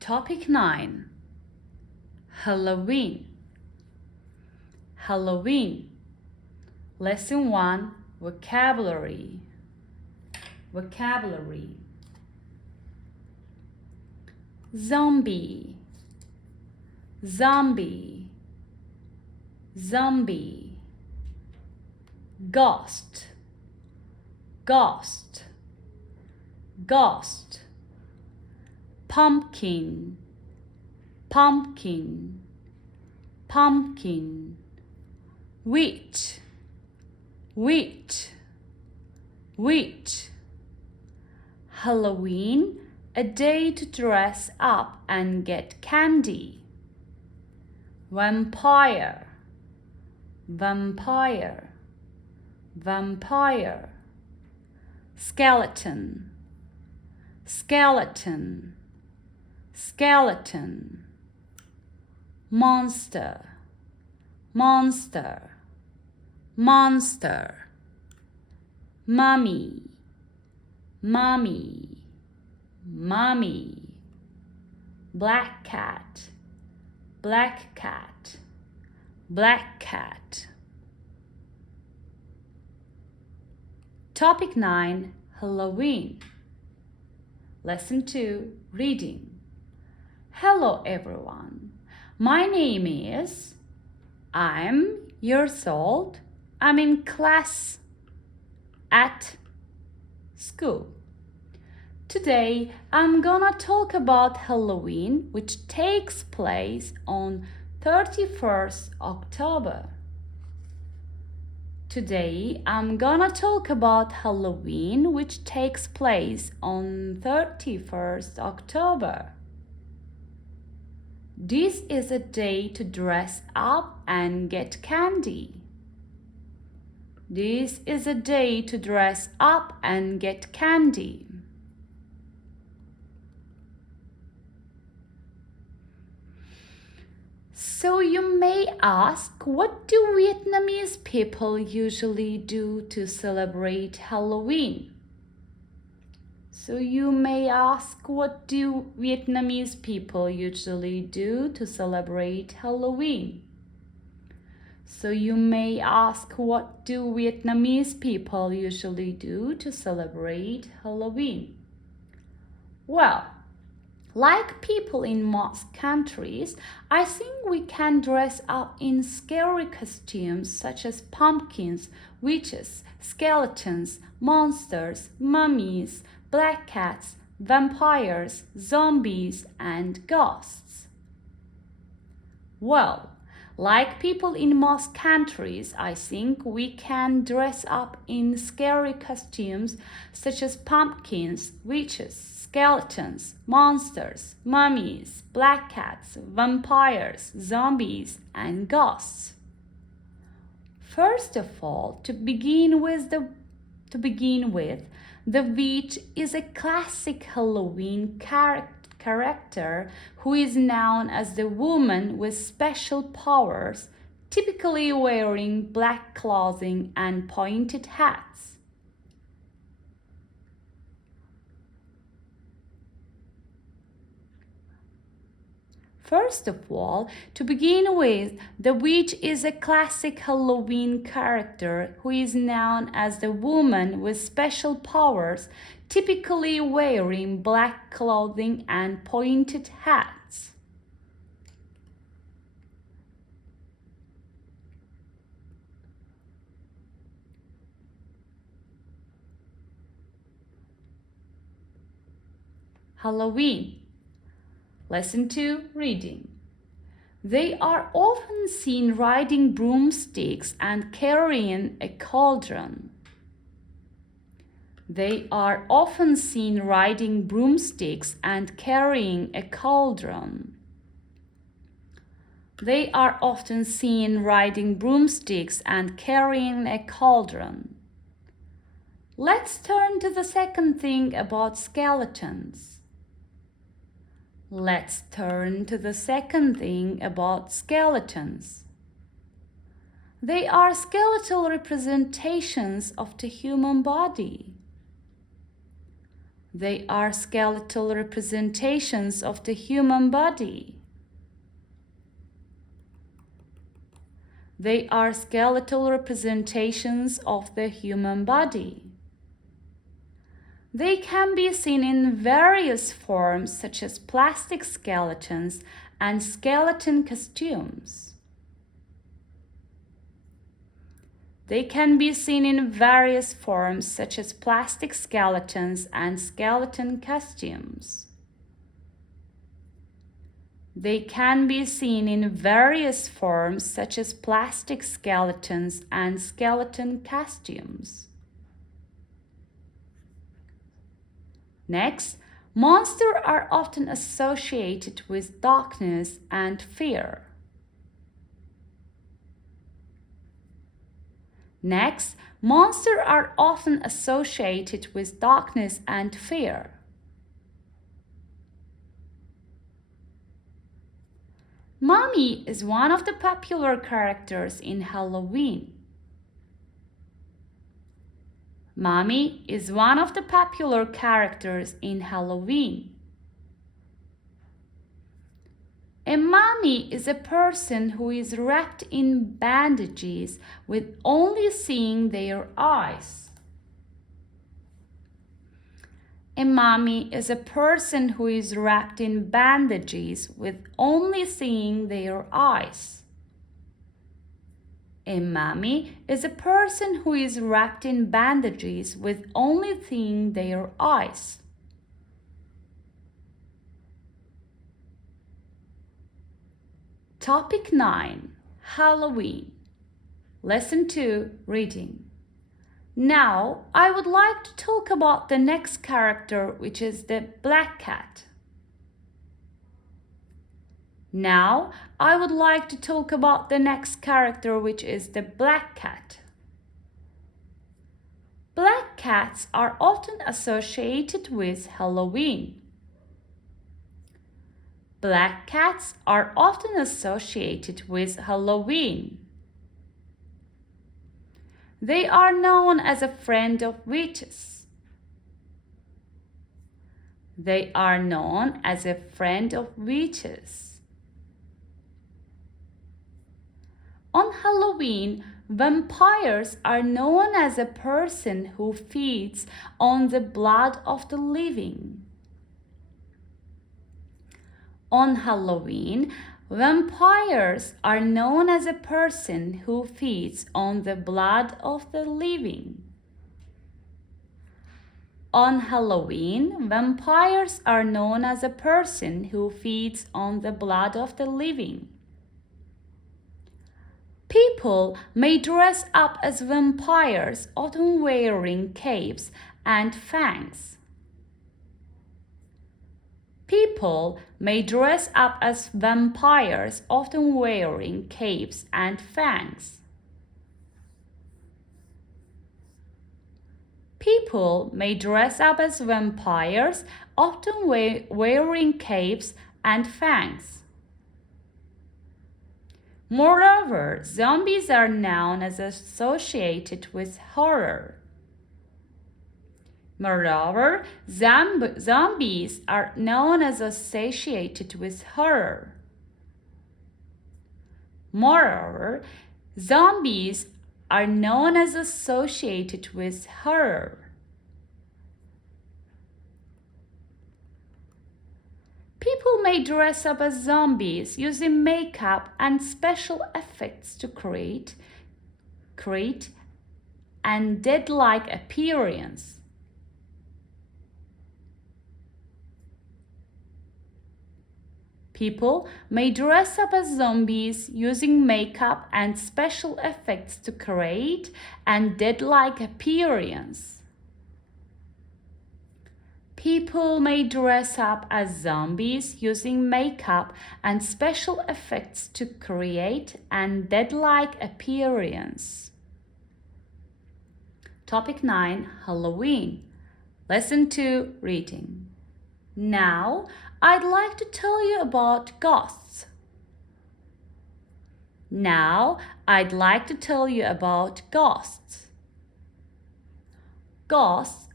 Topic 9. Halloween. Halloween. Lesson 1. Vocabulary. Vocabulary. Zombie. Zombie. Zombie. Ghost. Ghost. Ghost. Pumpkin. Pumpkin. Pumpkin. Witch. Witch. Witch. Halloween, a day to dress up and get candy. Vampire. Vampire. Vampire. Skeleton. Skeleton. Skeleton. Monster. Monster. Monster. Mummy. Mummy. Mummy. Black cat. Black cat. Black cat. Topic 9. Halloween. Lesson 2. Reading. Hello everyone. My name is... I'm years old. I'm in class at school. Today I'm gonna talk about Halloween, which takes place on 31st October. Today I'm gonna talk about Halloween, which takes place on 31st October. This is a day to dress up and get candy. This is a day to dress up and get candy. So you may ask, what do Vietnamese people usually do to celebrate Halloween? So you may ask, what do Vietnamese people usually do to celebrate Halloween? So you may ask, what do Vietnamese people usually do to celebrate Halloween? Well, like people in most countries, I think we can dress up in scary costumes such as pumpkins, witches, skeletons, monsters, mummies, black cats, vampires, zombies, and ghosts. Well, like people in most countries, I think we can dress up in scary costumes such as pumpkins, witches, skeletons, monsters, mummies, black cats, vampires, zombies, and ghosts. First of all, to begin with, the witch is a classic Halloween character who is known as the woman with special powers, typically wearing black clothing and pointed hats. First of all, to begin with, the witch is a classic Halloween character who is known as the woman with special powers, typically wearing black clothing and pointed hats. Halloween. Lesson 2. Reading. They are often seen riding broomsticks and carrying a cauldron. They are often seen riding broomsticks and carrying a cauldron. They are often seen riding broomsticks and carrying a cauldron. Let's turn to the second thing about skeletons. Let's turn to the second thing about skeletons. They are skeletal representations of the human body. They are skeletal representations of the human body. They are skeletal representations of the human body. They can be seen in various forms such as plastic skeletons and skeleton costumes. They can be seen in various forms such as plastic skeletons and skeleton costumes. They can be seen in various forms such as plastic skeletons and skeleton costumes. Next, monsters are often associated with darkness and fear. Next, monsters are often associated with darkness and fear. Mommy is one of the popular characters in Halloween. Mommy is one of the popular characters in Halloween. A mummy is a person who is wrapped in bandages with only seeing their eyes. A mummy is a person who is wrapped in bandages with only seeing their eyes. A mummy is a person who is wrapped in bandages with only seeing their eyes. Topic 9. Halloween. Lesson 2. Reading. Now, I would like to talk about the next character, which is the black cat. Now, I would like to talk about the next character, which is the black cat. Black cats are often associated with Halloween. Black cats are often associated with Halloween. They are known as a friend of witches. They are known as a friend of witches. On Halloween, vampires are known as a person who feeds on the blood of the living. On Halloween, vampires are known as a person who feeds on the blood of the living. On Halloween, vampires are known as a person who feeds on the blood of the living. People may dress up as vampires, often wearing capes and fangs. People may dress up as vampires, often wearing capes and fangs. People may dress up as vampires, often wearing capes and fangs. Moreover, zombies are known as associated with horror. Moreover, zombies are known as associated with horror. Moreover, zombies are known as associated with horror. People may dress up as zombies using makeup and special effects to create an dead-like appearance. People may dress up as zombies using makeup and special effects to create an dead-like appearance. People may dress up as zombies using makeup and special effects to create an dead-like appearance. Topic 9. Halloween. Lesson 2. Reading. Now, I'd like to tell you about ghosts. Now, I'd like to tell you about ghosts. Ghosts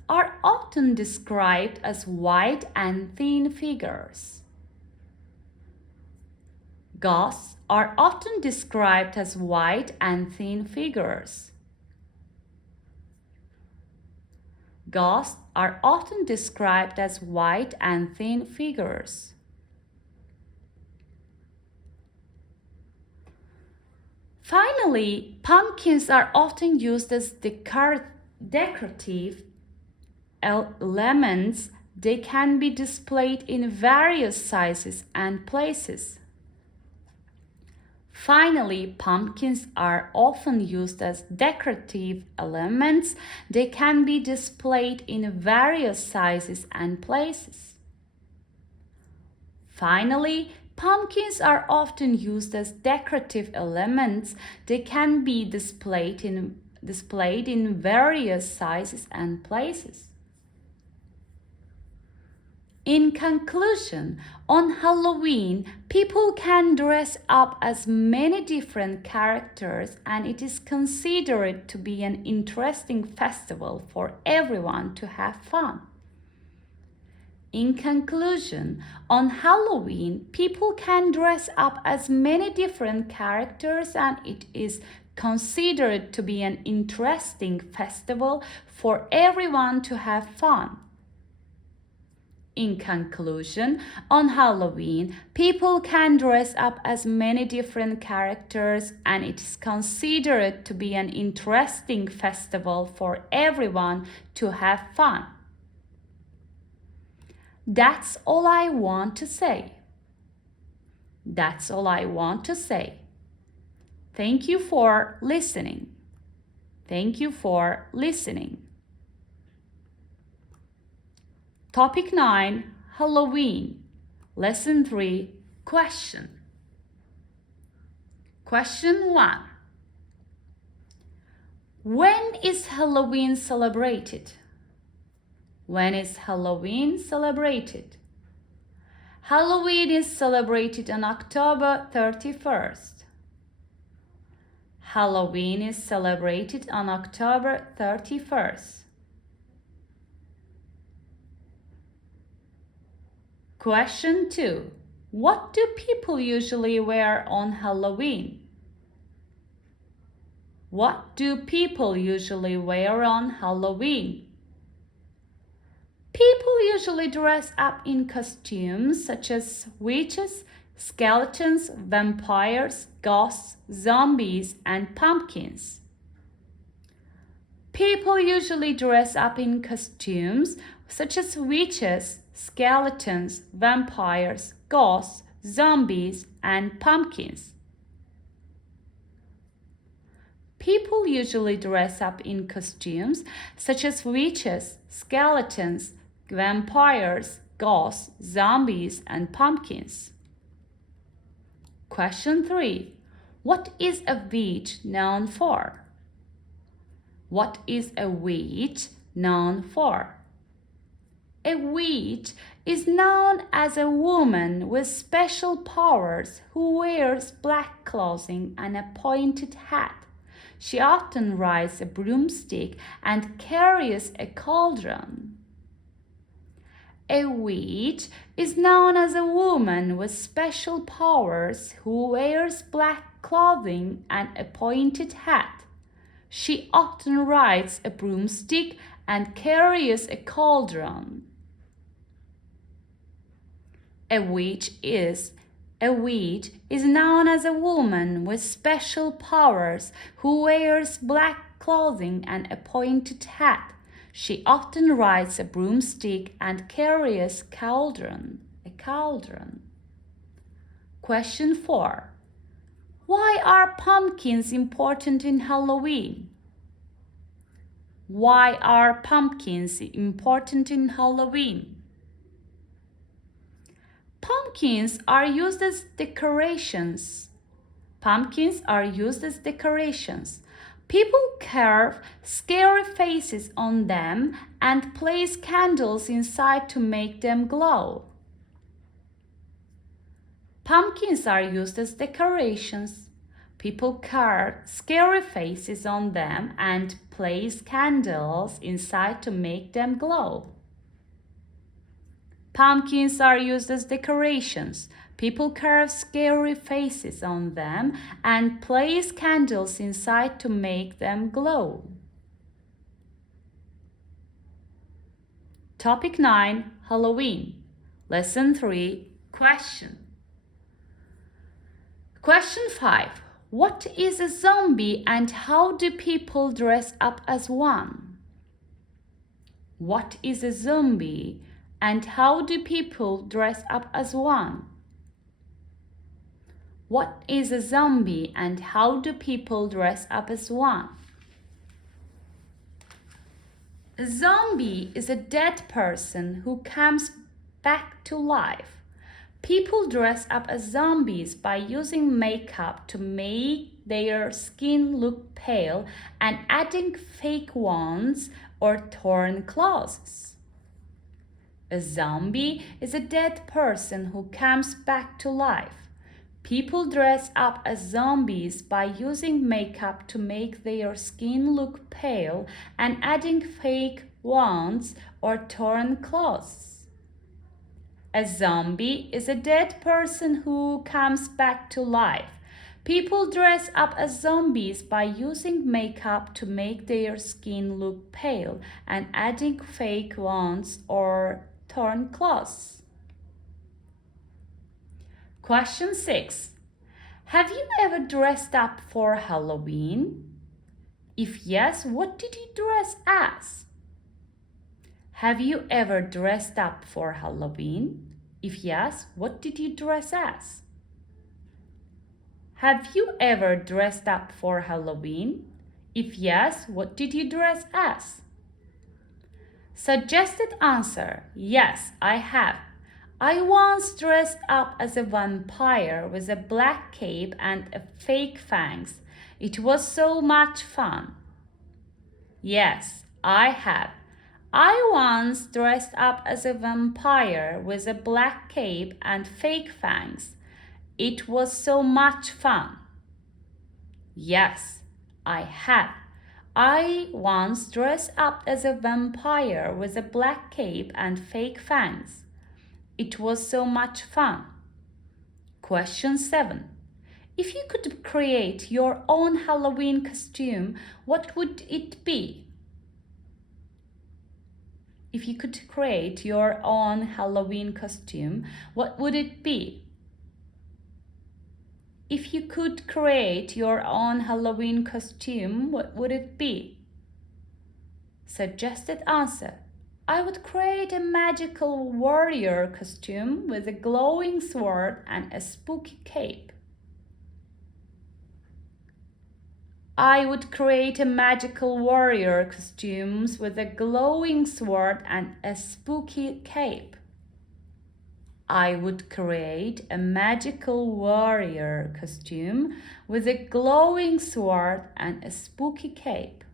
are often described as white and thin figures. Ghosts are often described as white and thin figures. Ghosts are often described as white and thin figures. Finally, pumpkins are often used as decorative elements. They can be displayed in various sizes and places. Finally, pumpkins are often used as decorative elements. They can be displayed in various sizes and places. Finally, pumpkins are often used as decorative elements. They can be displayed in various sizes and places. In conclusion, on Halloween, people can dress up as many different characters, and it is considered to be an interesting festival for everyone to have fun. In conclusion, on Halloween, people can dress up as many different characters, and it is considered to be an interesting festival for everyone to have fun. In conclusion, on Halloween, people can dress up as many different characters, and it is considered to be an interesting festival for everyone to have fun. That's all I want to say. That's all I want to say. Thank you for listening. Thank you for listening. Topic 9, Halloween. Lesson 3, question. Question 1. When is Halloween celebrated? When is Halloween celebrated? Halloween is celebrated on October 31st. Halloween is celebrated on October 31st. Question 2. What do people usually wear on Halloween? What do people usually wear on Halloween? People usually dress up in costumes such as witches, skeletons, vampires, ghosts, zombies, and pumpkins. People usually dress up in costumes such as witches, skeletons, vampires, ghosts, zombies, and pumpkins. People usually dress up in costumes such as witches, skeletons, vampires, ghosts, zombies, and pumpkins. Question 3. What is a witch known for? What is a witch known for? A witch is known as a woman with special powers who wears black clothing and a pointed hat. She often rides a broomstick and carries a cauldron. A witch is known as a woman with special powers who wears black clothing and a pointed hat. She often rides a broomstick and carries a cauldron. A witch is known as a woman with special powers who wears black clothing and a pointed hat. She often rides a broomstick and carries a cauldron. Question 4. Why are pumpkins important in Halloween? Why are pumpkins important in Halloween? Pumpkins are used as decorations. Pumpkins are used as decorations. People carve scary faces on them and place candles inside to make them glow. Pumpkins are used as decorations. People carve scary faces on them and place candles inside to make them glow. Pumpkins are used as decorations. People carve scary faces on them and place candles inside to make them glow. Topic 9, Halloween. Lesson 3, question. Question 5. What is a zombie and how do people dress up as one? What is a zombie and how do people dress up as one? What is a zombie and how do people dress up as one? A zombie is a dead person who comes back to life. People dress up as zombies by using makeup to make their skin look pale and adding fake ones or torn clothes. A zombie is a dead person who comes back to life. People dress up as zombies by using makeup to make their skin look pale and adding fake ones or torn clothes. A zombie is a dead person who comes back to life. People dress up as zombies by using makeup to make their skin look pale and adding fake ones or torn clothes. Question 6. Have you ever dressed up for Halloween? If yes, what did you dress as? Have you ever dressed up for Halloween? If yes, what did you dress as? Have you ever dressed up for Halloween? If yes, what did you dress as? Suggested answer: yes, I have. I once dressed up as a vampire with a black cape and a fake fangs. It was so much fun. Yes, I have. I once dressed up as a vampire with a black cape and fake fangs. It was so much fun. Yes, I have. I once dressed up as a vampire with a black cape and fake fangs. It was so much fun. Question 7. If you could create your own Halloween costume, what would it be? If you could create your own Halloween costume, what would it be? If you could create your own Halloween costume, what would it be? Suggested answer: I would create a magical warrior costume with a glowing sword and a spooky cape. I would create a magical warrior costume with a glowing sword and a spooky cape. I would create a magical warrior costume with a glowing sword and a spooky cape.